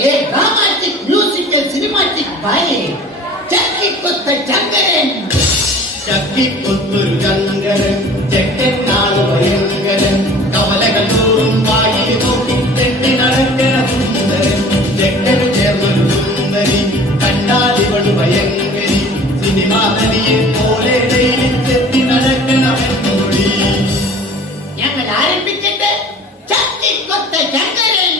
a dramatic musical cinematic ballet. ചക്കിക്കൊത്ത Chankaran ചക്കിക്കൊത്തൊരു Chankaran ചെക്കനാള് ഭയങ്കരൻ കവലകൾ തോറും വായിൽ നോക്കി തെറ്റി നടക്കണ സുന്ദരൻ ചെക്കന് ചേർന്നൊരു സുന്ദരി കണ്ടാലിവള് ഭയങ്കരി സിനിമാ നടിയെ പോലെ തെറ്റി നടക്കണ പെൺകുടി. ഞങ്ങൾ ആരംഭിച്ചിട്ട് ചക്കിക്കൊത്ത ചങ്കരൻ.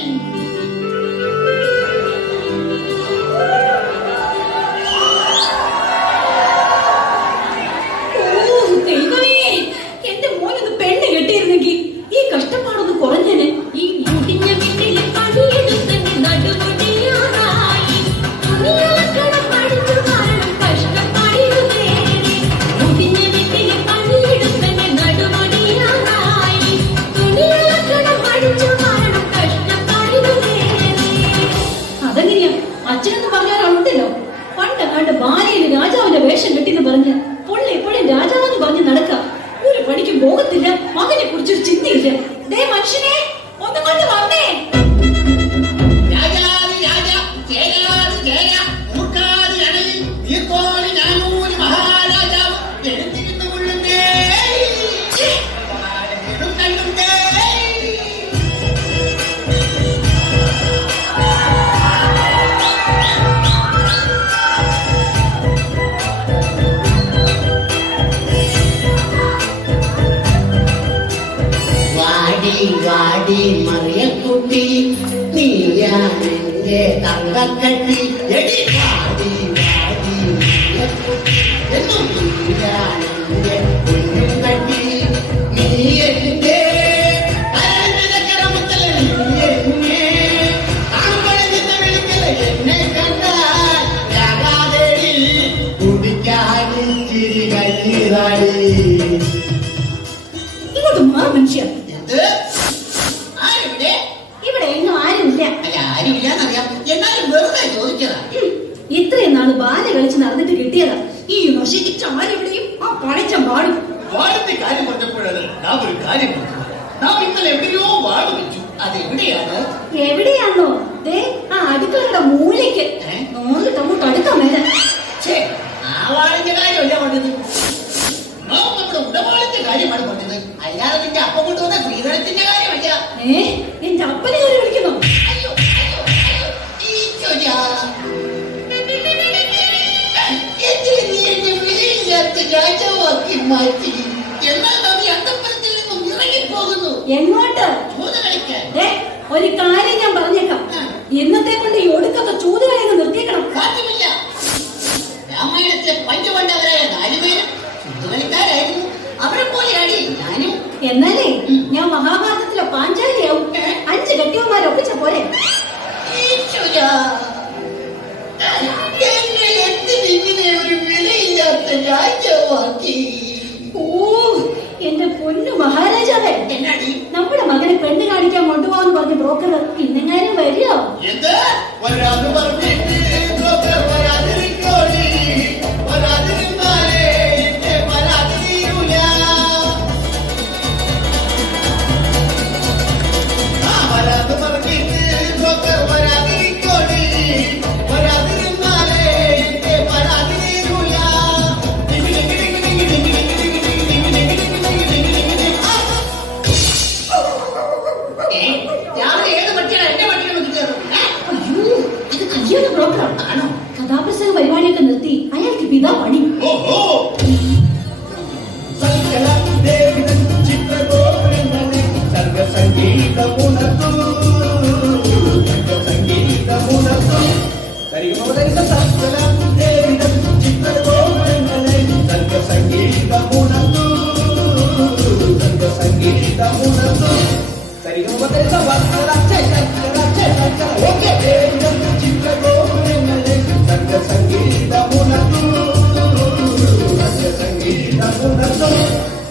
ബാലയിൽ രാജാവിന്റെ വേഷം കെട്ടിന്ന് പറഞ്ഞ് പൊള്ളി എപ്പോഴും രാജാവെന്ന് പറഞ്ഞ് നടക്കാം. ഒരു പണിക്കും പോകത്തില്ല, മകനെ കുറിച്ചൊരു ചിന്തയില്ല. ദേ മനുഷ്യനെ ഒന്നും കൊണ്ട് വന്നേ. വാടി മറിയക്കുട്ടി നീയാണെന്റെ തങ്കക്കട്ടി എടി വാടി വാടി മറിയക്കുട്ടി എന്നും നീയാണെന്റെ പൊന്നും കട്ടി നീ എന്റെ എന്നെ കണ്ടാൽ രാഗാദേടി കുടിക്കാനും ചിരി കഞ്ഞിറാടി. ഇങ്ങോട്ട് മാറും മനുഷ്യ. ഇത്രയും നാള് ബാല കളിച്ച് നടന്നിട്ട് കിട്ടിയതാ ഈ നശിച്ച ആരെവിടെയും ആ പഴച്ച പാടും. വാഴത്തെ കാര്യം പറഞ്ഞപ്പോഴാണ് നാം ഒരു കാര്യം നാം ഇന്നലെ എവിടെയോ വാഴ വെച്ചു. അത് എവിടെയാണ്? എവിടെയാണോ? ദേ ആ അടുക്കളയുടെ മൂലയ്ക്ക്. നോന്നിട്ട് അങ്ങോട്ട് അടുക്കാൻ വേണം. ആ വാഴിന്റെ കാര്യമല്ല പറഞ്ഞത്, നാം നമ്മുടെ ഉടവാളിന്റെ കാര്യമാണ് പറഞ്ഞത്. അല്ലാതെ നിന്റെ അപ്പം കൊണ്ടുവന്ന ശ്രീധരത്തിന്റെ കാര്യമല്ല. എന്റെ അപ്പനെ കാര്യം വിളിക്കുന്നു. രാജാവാക്കി മാറ്റി. എന്നാൽ നീ അന്തപ്പുരത്തിൽ നിന്നും ഇറങ്ങിപ്പോകുന്നു. എങ്ങോട്ട്? ചൂത് കളിക്കാൻ. ഒരു കാര്യം ഞാൻ പറഞ്ഞേക്കാം, ഇന്നത്തെ കൊണ്ട് ഈ ഒടുക്കൊക്കെ ചൂത് കളിയൊക്കെ നിർത്തിയേക്കണം. സാധ്യമല്ല. രാമായണത്തിലെ പഞ്ചപാണ്ഡവരായ 4 പേരും ചൂതുകളിക്കാരായിരുന്നു. അവരെ പോലെയാണ് ഞാനും. എന്നാലേ ഞാൻ മഹാഭാരതത്തിലെ പാഞ്ചാലിയാവും. 5 കെട്ടിയന്മാരൊപ്പിച്ച പോലെ. എന്റെ പൊന്നു മഹാരാജാവേ, നമ്മുടെ മകനെ പെണ്ണ് കാണിക്കാൻ കൊണ്ടുപോകാൻ പറഞ്ഞ ബ്രോക്കർ പിന്നെങ്ങാനും വരിയോ? കഥാപ്രസംഗ പരിപാടിയൊക്കെ നിർത്തി അയാൾക്ക് പിതാ പണി.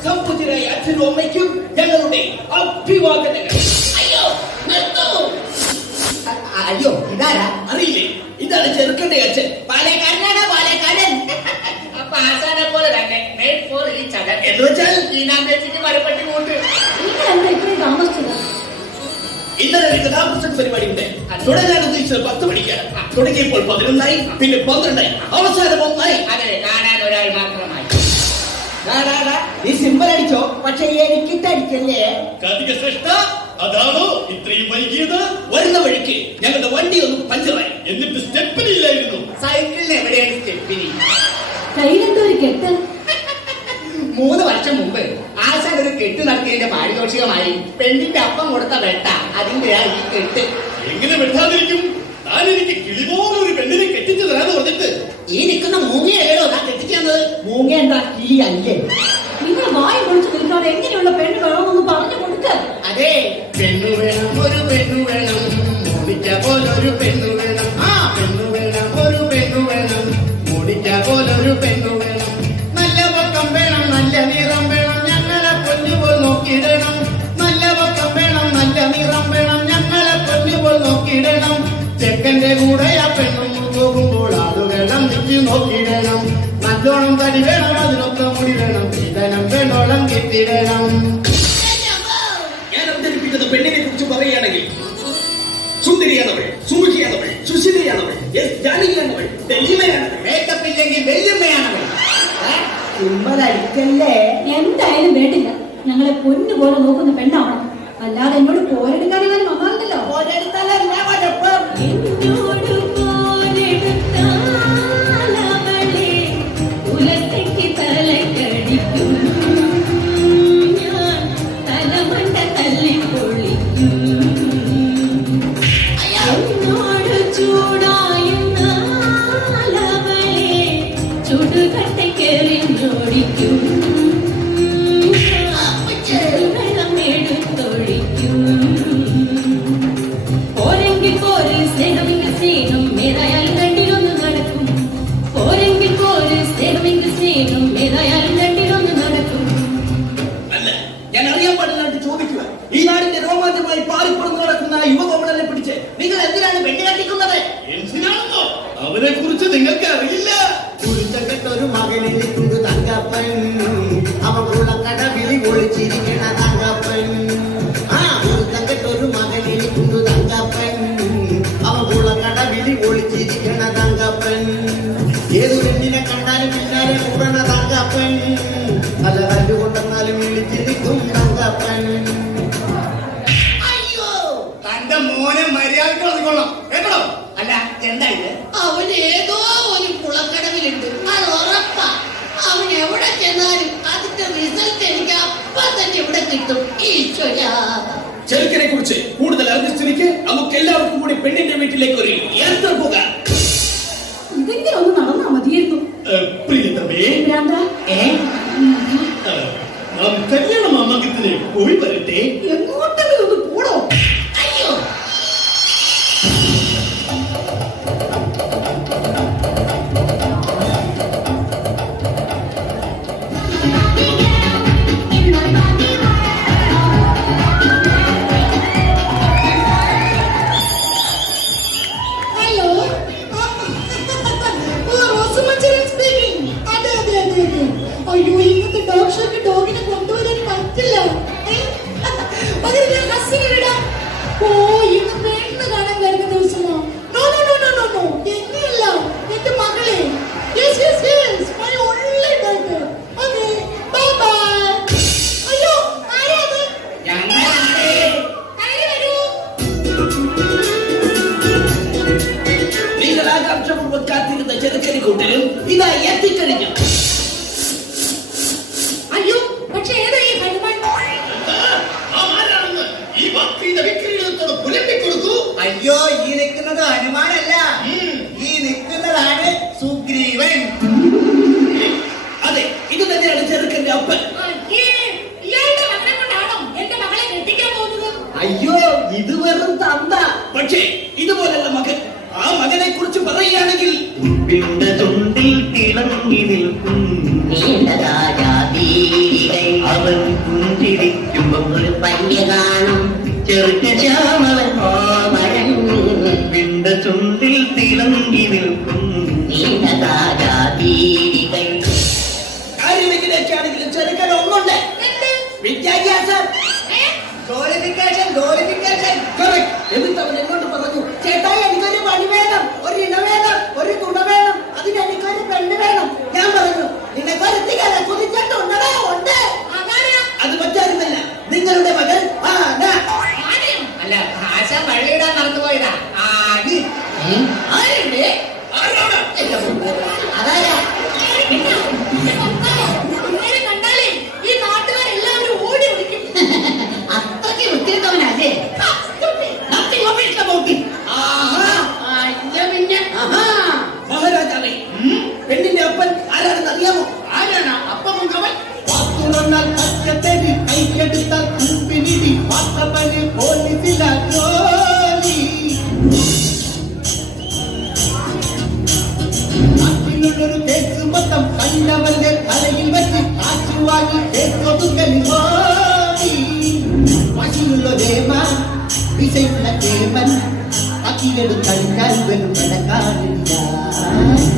സമ്പുതിരായ അച്ഛനും അമ്മയ്ക്കും ഞങ്ങളുടെ അഭിവാദനങ്ങൾ. അയ്യോ ഇതാരാ? അറിയില്ലേ? ഇതാണ് ചെറുക്കന്റെ അച്ഛൻ. പാലക്കാരനാണ്. പാലക്കാരൻ. അപ്പൊ ആശാനെ പോലെ തന്നെ മേഡ് ഫോർ ഈ ചടൻ എന്ന് വെച്ചാൽ ഈ നാമ്പേച്ചിക്ക് മരപ്പട്ടി കൂട്ട്. താമസിച്ചത് ഇന്നലെ ഒരു കഥാപ്രസംഗ പരിപാടി ഉണ്ട്. തുടങ്ങാൻ ഉദ്ദേശിച്ചത് 10 മണിക്ക്. തുടങ്ങിയപ്പോൾ 11 പിന്നെ 12 അവസാനം 1. അതെ, കാണാൻ ഒരാൾ മാത്രമായി. നീ സിമ്പിൾ അടിച്ചോ, പക്ഷെ എനിക്കിട്ടടിക്കല്ലേ. കാർത്തിക ശ്രേഷ്ഠ, അതാണോ ഇത്രയും വൈകിയത്? വരുന്ന വഴിക്ക് ഞങ്ങളുടെ വണ്ടി ഒന്ന് പഞ്ചറായി. എന്നിട്ട് സ്റ്റെപ്പിനില്ലായിരുന്നു. സൈക്കിളിന് എവിടെയാണ് സ്റ്റെപ്പിനി? കയ്യിലെന്തോ ഒരു കെട്ട്. 3 വർഷം മുമ്പ് ആശാൻ ഒരു കെട്ട് നടത്തിയതിന്റെ പാരിതോഷികമായി പെണ്ണിന്റെ അപ്പം കൊടുത്ത വെട്ട, അതിന്റെയാ ഈ കെട്ട്. എങ്ങനെ വെട്ടാതിരിക്കും? താൻ എനിക്ക് കിളിപോലെ ഒരു പെണ്ണിനെ കെട്ടിച്ചു തരാന്ന് പറഞ്ഞിട്ട്. ഈ നിൽക്കുന്ന മൂങ്ങയല്ലോ ഞാൻ കെട്ടിച്ചത്. മൂങ്ങ എന്താ കിളി അല്ലേ? നിങ്ങൾ വായി പൊളിച്ചു നിൽക്കാതെ എങ്ങനെയുള്ള പെണ്ണ് വേണമെന്ന് പറഞ്ഞു കൊടുക്ക. അതെ, പെണ്ണു വേണം, ഒരു പെണ്ണു വേണം, മുടിച്ച പോലൊരു പെണ്ണു വേണം. ആ പെണ്ണു വേണം, ഒരു പെണ്ണു വേണം, മുടിച്ച പോലൊരു പെണ്ണു വേണം. നല്ല പക്കം വേണം, നല്ല നിറം വേണം, ഞങ്ങളെ പൊന്നുപോൽ നോക്കിയിടണം. നല്ല പക്കം വേണം, നല്ല നിറം വേണം, ഞങ്ങളെ പൊന്നുപോൽ നോക്കിയിടണം. ചെക്കന്റെ കൂടെ ആ പെണ്ണു പോകുമ്പോൾ ആളുകളെ നിച്ച് നോക്കിയിടണം. നല്ലോണം തടി വേണം, അതിനൊക്കെ മുടി വേണം, ഇതനം വേണോളം കിട്ടിയിടണം. ഞാൻ അവതരിപ്പിക്കുന്ന പെണ്ണിനെ കുറിച്ച് പറയുകയാണെങ്കിൽ സുന്ദരിയാണവൾ, സുമുഖിയാണവൾ, സുശീലയാണവൾ, ജാനകിയാണവൾ, വെല്ലുമയാണവൾ. മേക്കപ്പ് ഇല്ലെങ്കിൽ വെല്ലുമ്മയാണവൾ. സിമ്പലടിക്കല്ലേ. എന്തായാലും വേണ്ടില്ല, ഞങ്ങളെ പൊന്നു പോലെ നോക്കുന്ന പെണ്ണാവണം. അല്ലാതെ എന്നോട് പോരെടുക്കാനെങ്കിലും വന്നാലല്ലോ. ഒരിടത്തല്ല കുഴപ്പം. എന്നോട് പോരെടുത്താലവളെ ഉലക്കയ്ക്ക് തലക്കടിക്കും, ഞാൻ തലമണ്ട തല്ലിപ്പൊളിക്കും. എന്നോട് ചൂടായുന്നാലവളെ ചുടുകട്ടയ്ക്കെറിഞ്ഞോടിക്കും, വെള്ളം എടുത്തൊഴിക്കും. പോരെങ്കിൽ പോര്, സ്നേഹമെങ്കിൽ സ്നേഹം, ഏതായാലും രണ്ടിലൊന്ന് നടക്കും. പോരെങ്കിൽ പോര്, സ്നേഹമെങ്കിൽ സ്നേഹം, ഏതായാലും രണ്ടിലൊന്ന് നടക്കും. അല്ല, ഞാൻ അറിയാൻ പാടില്ലാണ്ട് ചോദിക്കുക. ഈ നാടിന്റെ രോമാഞ്ചമായി പാറിപ്പുറന്ന് നടക്കുന്ന ആ യുവകോമളനെ പിടിച്ച് നിങ്ങൾ എന്തിനാണ് പെണ്ണ് കെട്ടിക്കുന്നത്? എന്തിനാണെന്നോ? അവനെ കുറിച്ച് നിങ്ങൾക്ക് അറിയില്ല. കുരുത്തക്കെട്ടൊരു മകനിരിക്കുന്നു തങ്കപ്പൻ, അവളുള്ള കടവിളി ഒളിച്ചിരിക്കണ തങ്കപ്പൻ. ആ കുരുത്തക്കെട്ടൊരു മകനിരിക്കുന്നു തങ്കപ്പൻ, അവളുള്ള കടവിളി ഒളിച്ചിരിക്കണ തങ്കപ്പൻ. ഏതു പെണ്ണിനെ കണ്ടാലും പിന്നാലെ കൂടണ തങ്കപ്പൻ, നല്ല കല്ലുകൊണ്ടെന്നാലും വിളിച്ചിരിക്കും തങ്കപ്പൻ. അയ്യോ, തന്റെ മോനെ മര്യാദക്ക് ഒതുക്കൊള്ളാം കേട്ടോ. അല്ല, എന്താ ഇത്? അവൻ ഏതോ ഒരു കുളക്കടവിലുണ്ട്, അത് ഉറപ്പാ. അവൻ എവിടെ ചെന്നാലും അതിന്റെ റിസൾട്ട് എനിക്ക് അപ്പം തന്നെ ഇവിടെ കിട്ടും. ഈശ്വരാ. ചെറുക്കനെ കുറിച്ച് കൂടുതൽ അറിഞ്ഞിട്ട് നമുക്ക് എല്ലാവർക്കും കൂടി പെണ്ണിന്റെ വീട്ടിലേക്ക് ഒരു യാത്ര പോകാം. ഇതെങ്കിലും ഒന്ന് നടന്നാ മതിയായിരുന്നു. പ്രീതമേ, ഭ്രാന്ത, നാം കല്യാണ മാമാങ്കത്തിന് പോയി വരട്ടെ. എങ്ങോട്ടെങ്കിലും ഒന്ന് കൂടോ. അയ്യോ, ഹലോ, റോസമ്മച്ചൻ സ്പീക്കിംഗ്. അതെ അതെ അതെ അതെ. അയ്യോ, ഇന്നത്തെ ഡോഗ് ഷോക്ക് ഡോഗിനെ കൊണ്ടുവരാൻ പറ്റില്ല. പകരം ഹസ്സിനെ വിടാം. ഓ, ഇന്ന് പെണ്ണ് കാണാൻ വരുന്ന ദിവസമോ? No no no no no no, എന്നെയല്ല, എന്റെ മകളെ. Yes yes yes, my only daughter. Okay, bye bye. അയ്യോ, ആരാ അത്? ഞങ്ങളാണ്. കയറി വരൂ. നിങ്ങൾ ആകാംക്ഷപൂർവ്വം കാത്തിരുന്ന ചെറുക്കനെ കൂട്ടരും ഇതാ എത്തിക്കഴിഞ്ഞു. അയ്യോ, പക്ഷെ ഏതാ ഈ ഹനുമാൻ? ആരാണെന്ന് ഈ വാക്രീത വിക്രീതത്തോട് പുലമ്പിക്കൊടുക്കൂ. അയ്യോ, ഈ നിൽക്കുന്നത് ഹനുമാനല്ല, ഈ നിൽക്കുന്നതാണ് സുഗ്രീവൻ. അതെ, ഇത് തന്നെയാണ് ചെറുക്കന്റെ അപ്പൻ. ഇയാളുടെ മകനെ കൊണ്ടാണോ എന്റെ മകളെ കെട്ടിക്കാൻ പോകുന്നത്? അയ്യോ, ഇത് വെറും തന്ത. പക്ഷേ ഇതുപോലുള്ള മകൻ, ആ മകനെ കുറിച്ച് പറയുകയാണെങ്കിൽ പിണ്ട ചുണ്ടിൽ തിളങ്ങി നിൽക്കും അവൻ പുഞ്ചിരിക്കുമ്പോൾ ഒരു പല്യ കാണും ചെറുക്ക ശ്യാമളൻ കോമഴൻ. പിണ്ട ചുണ്ടിൽ തിളങ്ങി നിൽക്കും കാര്യമെങ്കിലേക്കാണെങ്കിലും ചെറുക്കൻ ഒന്നുണ്ട്, വിദ്യാഭ്യാസം. Glorification, glorification. Correct. ആശ വഴിയിടാൻ മറന്നുപോയതാ. ആരുണ്ട്? അതാരാ? ഇങ്ങനെ കണ്ടാലേ ഈ നാട്ടുകാരെല്ലാവരും ഓടി വിളിക്കും. അത്രയ്ക്ക് വൃത്തിയിട്ടവനല്ലേ? മഹാരാജാവേ, പെണ്ണിന്റെ അപ്പൻ ആരാണെന്ന് അറിയാമോ? ആരാണ് അപ്പം മുഖവൻ? തുറന്നാൽ പച്ചത്തരി കൈക്കെടുത്താൽ കുമ്പിനിടി വാസപ്പന് പോലീസില ജോലി. നാട്ടിലുള്ളൊരു കേസ് മൊത്തം കണ്ടവന്റെ തലയിൽ വെച്ച് കാശുവാങ്ങി കേസൊതുക്കൽ ഓടി. പശിയുള്ള ദേവ വിജയുള്ള ദേവൻ അക്കിലെടുത്തഴിഞ്ഞാൽ വെറും കിടക്കാറില്ല.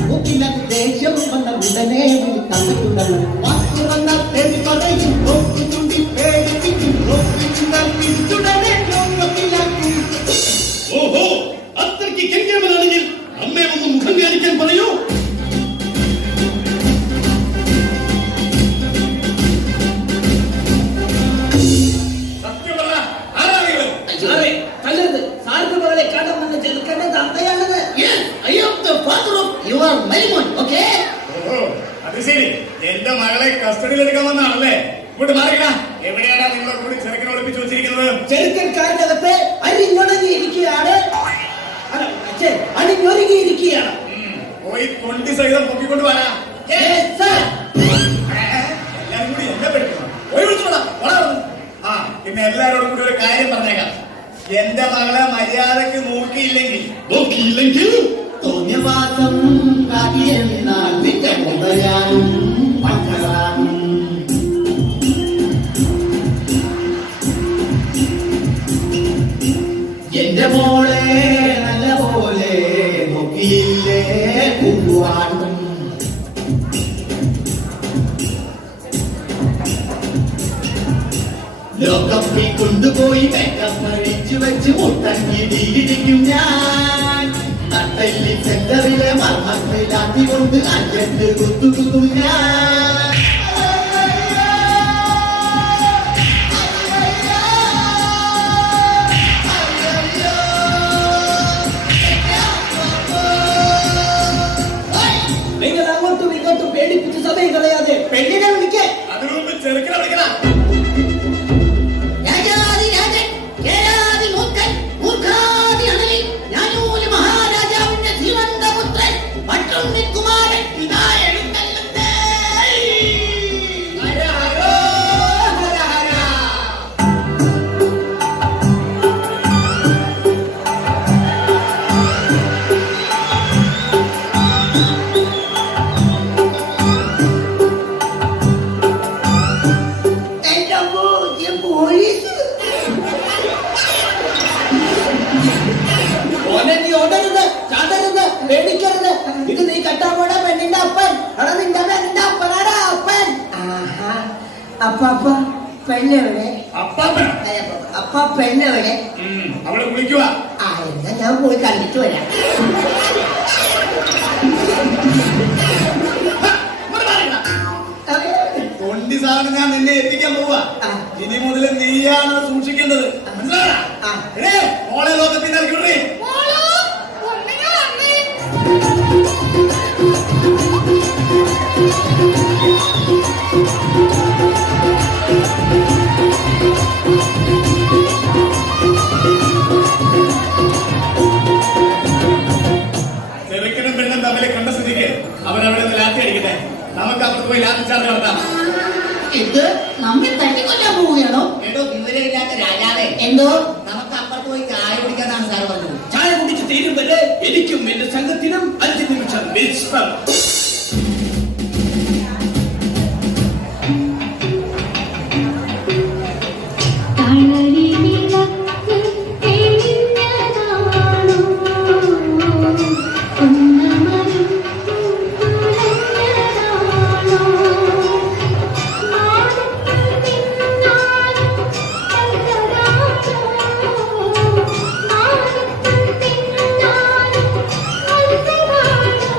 മുക്കിനകത്ത് ദേഷ്യം വന്ന ഉടനെ തന്നിട്ടുണ്ടല്ലോ. വാക്ക് വന്നാൽ തെറി പറയും, നോക്കി ചുണ്ടി പേടിപ്പിക്കും, നോക്കി ചുണ്ടാൽ പിടിച്ചുടനെ നോക്കിലാക്കും. ഓഹോ, അത്രയ്ക്ക് കെങ്കേമനാണെങ്കിൽ അമ്മയെ ഒന്ന് മുഖം കാണിക്കാൻ പറയൂ. സത്യം പറ, ആരാണ് ഇവൻ? സാറേ, കല്ലരുത്. സാറിന്റെ മകളെ കാണാൻ വന്ന ചെറുക്കന്റെ തന്തയാണത്. Yes, I am the father of your Maimon, okay? ഓഹോ, അത് ശരി. എന്റെ മകളെ കസ്റ്റഡിയിൽ എടുക്കാൻ വന്നാണല്ലേ? ഇങ്ങോട്ട് മാറിക്കടാ. എവിടെയാണ് നിങ്ങളെ കൂടി ചെറുക്കനെ ഒളിപ്പിച്ചു വെച്ചിരിക്കുന്നത്? ചെറുക്കൻ കാറിനകത്ത് അരിഞ്ഞൊണങ്ങിയിരിക്കുകയാണ്. അണിഞ്ഞൊരുങ്ങിയിരിക്കുകയാണ്. പോയി തൊണ്ടി സഹിതം പൊക്കിക്കൊണ്ട് വാടാ. Yes, sir. എല്ലാരും കൂടി എന്നെ പഠിക്കണം. പോയി വിളിച്ചോടാ. ആ, പിന്നെ എല്ലാരോടും കൂടി ഒരു കാര്യം പറഞ്ഞേക്കാം. എന്റെ മകളെ മര്യാദക്ക് നോക്കിയില്ലെങ്കിൽ തോന്നിയവാസം കാട്ടിയെന്നാൽ നിന്റെ കൊണ്ടയാനും പച്ചറാനും. എന്റെ മോളെ നല്ല പോലെ നോക്കിയില്ലേ കൊണ്ടുവാടും. ലോകപ്പിൽ കൊണ്ടുപോയി മേക്കപ്പ് അടിച്ചു വെച്ച് മുട്ടങ്ങിടിയിരിക്കും ഞാൻ. നട്ടല്ലി സെന്ററിലെ മർമ്മത്തിലാക്കി കൊണ്ട് അഞ്ചെട്ട് കുത്തുകുത്തും ഞാൻ. നിങ്ങൾ അങ്ങോട്ടും ഇങ്ങോട്ടും പേടിപ്പിച്ച് സമയം കളയാതെ പെണ്ണിനെ വിളിക്കേ. അതിനു മുമ്പ് ചെറുക്കനെ വിളിക്കണം. രാജാതിരാജൻ, കേരാതിമൂർഖൻ, മൂർഖാതി അണലിൽ, ഞാനൂല് മഹാരാജാവിന്റെ ശ്രീമന്തപുത്രൻ, പട്ടുണ്ണിക്കുമാരൻ, ഇതാ എഴുന്നള്ളുന്നേ. ഹര ഹരോ, ഹര ഹര. എന്റെ അമ്മോ, ഞാൻ പോലീസ്. ഓനെ നീ ഓടരുത്, ചാടരുത്, പേടിക്കരുത്. ഇത് നീ കെട്ടാൻ പെണ്ണിന്റെ അപ്പൻ. അവിടെ നിന്റെ പെണ്ണിന്റെ അപ്പനാടാ അപ്പൻ. അപ്പാപ്പ പെണ്ണെവിടെ? അപ്പാപ്പനോ? അപ്പ പെണ്ണെവിടെ? അവളെ വിളിക്കുക. ആ, എന്നാ ഞാൻ പോയി കണ്ടിട്ട് വരാം. തൊണ്ടി സാധനം ഞാൻ നിന്നെ എത്തിക്കാൻ പോവാ. ഇനി മുതൽ നീയാണ് സൂക്ഷിക്കേണ്ടത്. മനസ്സിലാടാ? ഓളെ ലോകത്തിന്റെ ഇറക്കി. മോളോ, ഒന്നിങ്ങ് വന്നേ. ചെറുക്കനും പെണ്ണും തമ്മിൽ കണ്ട സ്ഥിതിക്ക് അവരവിടെ നിന്ന് ലാത്തി അടിക്കട്ടെ. നമുക്ക് അപ്പുറത്ത് പോയി ലാത്തി ചാർജ് നടത്താം. ഇത് നമ്മെ തട്ടിക്കൊല്ലാൻ പോവുകയാണോ? എടോ, വിവരമില്ലാത്ത രാജാവേ, എന്തോ? നമുക്ക് അപ്പുറത്ത് പോയി ചായ കുടിക്കാന്നാണ് സാർ പറഞ്ഞത്. ചായ കുടിച്ച് തീരും വരെ എനിക്കും എന്റെ സംഘത്തിനും 5 നിമിഷം വിശ്രമം. തളരി വിളക്ക് തെളിഞ്ഞതാണോ, ഒന്നമരം തുളഞ്ഞതാണോ, മാനത്തിൽ നിന്നാലും കൽക്കരാണോ, മാനത്തിൽ നിന്നാലും കൽക്കരാണോ.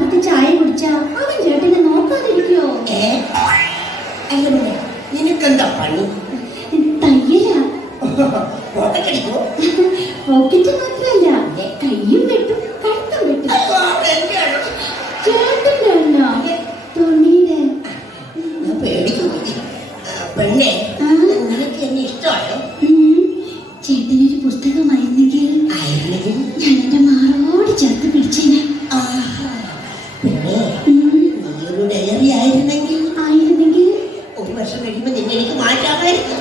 പാത്രത്തിൽ ചായ കുടിച്ചാ അവൻ ചേട്ടനെ നോക്കാതിരിക്കോ? അല്ല പിന്നെ നിനക്കെന്താ പണി? തയ്യലാ. പോക്കറ്റടിക്കോ? പോക്കറ്റ് മാത്രല്ല, കയ്യും വെട്ടും കഴുത്തും വെട്ടും. ചേട്ടന്റെ അല്ല, തുണിയുടെ. ഞാൻ പേടിക്കുന്നു. പെണ്ണെ, നിനക്ക് എന്നെ ഇഷ്ടമായോ? ചേട്ടനൊരു പുസ്തകമായിരുന്നെങ്കിൽ ഞാൻ എന്റെ മാറോട് ചേർത്ത് പിടിച്ചേനെ. പിന്നെ നീയൊരു ഡയറി ആയിരുന്നെങ്കിൽ ഒരു വർഷം കഴിയുമ്പോ നിന്നെ എനിക്ക് മാറ്റാമായിരുന്നു.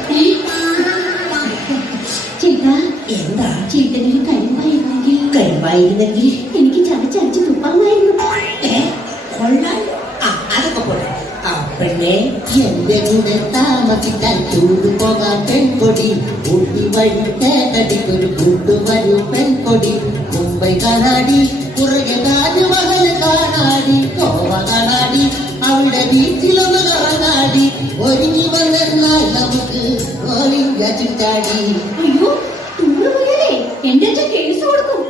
ചേട്ടാ, എന്താ? ചേട്ടനൊരു കഴിവായിരുന്നെങ്കിൽ എനിക്ക് ചതച്ചടിച്ച് തുപ്പാമായിരുന്നു. കൊള്ളാലോ. അതൊക്കെ പോലെ. പെണ്ണെ, എന്റെ കൂടെ താമസിക്കാൻ ചൂടുപോകാൻ പെൺകൊടി, കൂട്ടി വഴിട്ടടിക്കൊരു കൂട്ടുവരൂ പെൺകൊടി. മുംബൈ കാണാടി, പുറകെ താജ്മഹൽ കാണാടി, ഗോവ കാണാടി, അവിടെ ബീച്ചിലൊന്ന് കറങ്ങാടി, ഒരുങ്ങി വന്നാൽ നമുക്ക് ചുറ്റാടി. അയ്യോ, ടൂറ് പോയാലേ എന്റെ അച്ഛൻ കേസ് കൊടുക്കും.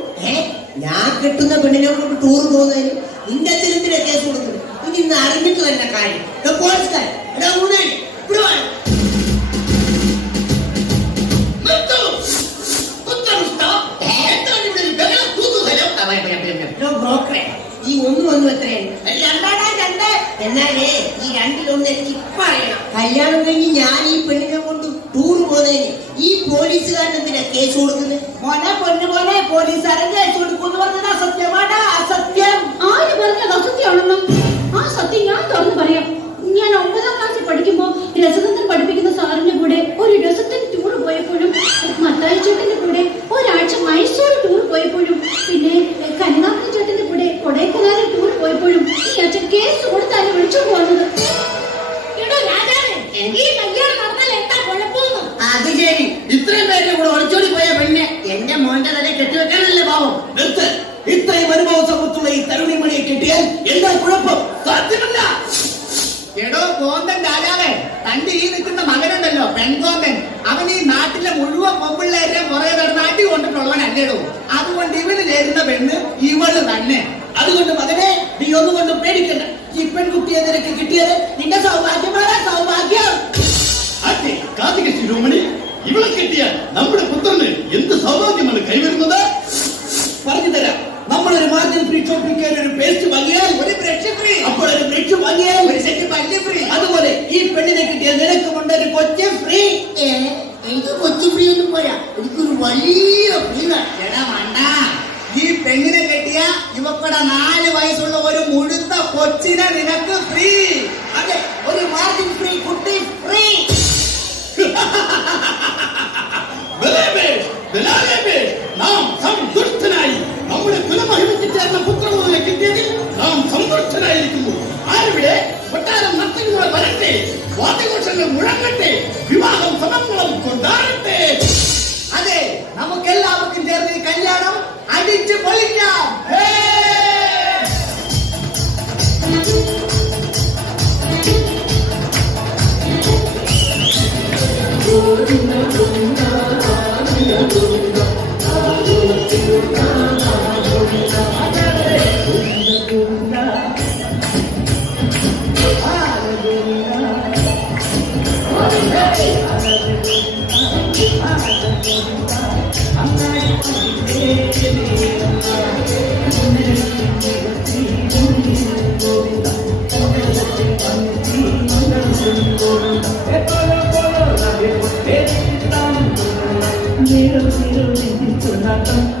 ഞാൻ കെട്ടുന്ന പെണ്ണിനെ കൊണ്ട് ടൂർ പോകുന്നതിന് നിന്റെ അച്ഛനെന്തിനാ കേസ് കൊടുക്കുന്നത്? ഇന്ന് അറിഞ്ഞിട്ട് തന്നെ കാര്യം. ഈ ഒന്നും എത്രയാണ്? എന്നാലേ ഈ രണ്ടിലൊന്ന് എനിക്ക് ഇപ്പൊ അറിയണം. കല്യാണം കഴിഞ്ഞ് ഞാൻ ഈ പെണ്ണിനെ കൊണ്ട് ടൂർ പോകുന്നതിന് ഈ പോലീസുകാരൻ എന്തിനാ കേസ് കൊടുക്കുന്നത്? പോലെ പോലീസുകാരൻ കേസ് കൊടുക്കുമെന്ന് പറഞ്ഞത് അസത്യമാണ്. അസത്യം. ആര് പറഞ്ഞത് അസത്യമാണെന്ന്? ആ സത്യം ഞാൻ തുറന്നു പറയാം. ഞാൻ 9ാം ക്ലാസ്സിൽ പഠിക്കുമ്പോ രസതന്ത്രം പഠിപ്പിക്കുന്ന സാറിന്റെ കൂടെ ഒരു രസത്തിന് ടൂർ പോയപ്പോഴും, മത്തായി ചേട്ടന്റെ കൂടെ ഒരാഴ്ച മൈസൂർ ടൂർ പോയപ്പോഴും, പിന്നെ കനകാമ്പ ചേട്ടന്റെ കൂടെ കൊടൈക്കനാലിൽ ടൂർ പോയപ്പോഴും ഈ അച്ഛൻ കേസ് കൊടുത്താണ് വിളിച്ചോണ്ട് വന്നത്. അത് ശരി, ഇത്രയും പേരുടെ കൂടെ ഒളിച്ചോടി പോയ പെണ്ണെ എന്റെ മോന്റെ തന്നെ കെട്ടിവെക്കാനല്ലേ പാവം. ഇത്രയും അനുഭവ സമ്പത്തുള്ള ഈ തരുണിമണിയെ കിട്ടിയാൽ എന്താ കുഴപ്പം? സാധ്യമല്ല. എടോ കോന്തൻ രാജാവേ, തന്റെ ഈ നിൽക്കുന്ന മകനുണ്ടല്ലോ പെൺകോന്തൻ, അവൻ ഈ നാട്ടിലെ മുഴുവൻ പൊമ്പിള്ളേരെ പുറകെ നടന്ന് അടി കൊണ്ടിട്ടുള്ളവനല്ലേടോ. അതുകൊണ്ട് ഇവന് ചേരുന്ന പെണ്ണ് ഇവള് തന്നെ. അതുകൊണ്ട് മകനെ, നീ ഒന്നുകൊണ്ടും പേടിക്കണ്ട. ഈ പെൺകുട്ടിയെ നിനക്ക് കിട്ടിയത് നിന്റെ സൗഭാഗ്യമാണ്. സൗഭാഗ്യം. അതെ, കാർത്തിക ശിരോമണി, ഇവളെ കിട്ടിയാൽ നമ്മുടെ പുത്രന് എന്ത് സൗഭാഗ്യമാണ് കൈവരുന്നത്? പറഞ്ഞു തരാം. നമ്മളൊരു മാർജിൻ ഫ്രീ ഷോപ്പിംഗ് ഒരു പേസ്റ്റ് വാങ്ങിയാൽ ഒരു ബ്രഷ് ഫ്രീ, അപ്പോൾ ഒരു ബ്രഷ് വാങ്ങിയാൽ ഒരു സെറ്റ് പല്ല് ഫ്രീ. അതുപോലെ ഈ പെണ്ണിനെ കിട്ടിയാൽ നിനക്കുമുണ്ട് ഒരു കൊച്ചു ഫ്രീ. എനിക്ക് കൊച്ചു ഫ്രീ ഒന്നും പോരാ, എനിക്കൊരു വലിയ ഫ്രീ. എടാ മണ്ട, ഈ പെണ്ണിനെ കെട്ടിയ ഇവക്കടെ 4 വയസ്സുള്ള ഒരു മുഴുത്ത കൊച്ചിനെ നിനക്ക് ഫ്രീ. അതെ, ഒരു മാർജിൻ ഫ്രീ കുട്ടി ഫ്രീ. നാം സന്തുഷ്ടനായി. നമ്മുടെ കുലമഹിമത്തിൽ ചേർന്ന പുത്രമുതലെ കിട്ടിയതിൽ നാം സന്തുഷ്ടനായിരിക്കുന്നു. ആരുടെ കൊട്ടാരം നർത്തകിലൂടെ വരട്ടെ, വാദ്യഘോഷങ്ങൾ മുഴങ്ങട്ടെ, വിവാഹം സമങ്ങളും കൊണ്ടാടട്ടെ. അതെ, നമുക്കെല്ലാവർക്കും ചേർന്ന് ഈ കല്യാണം അടിച്ചു പൊളിക്കാം. Little, little, little, little,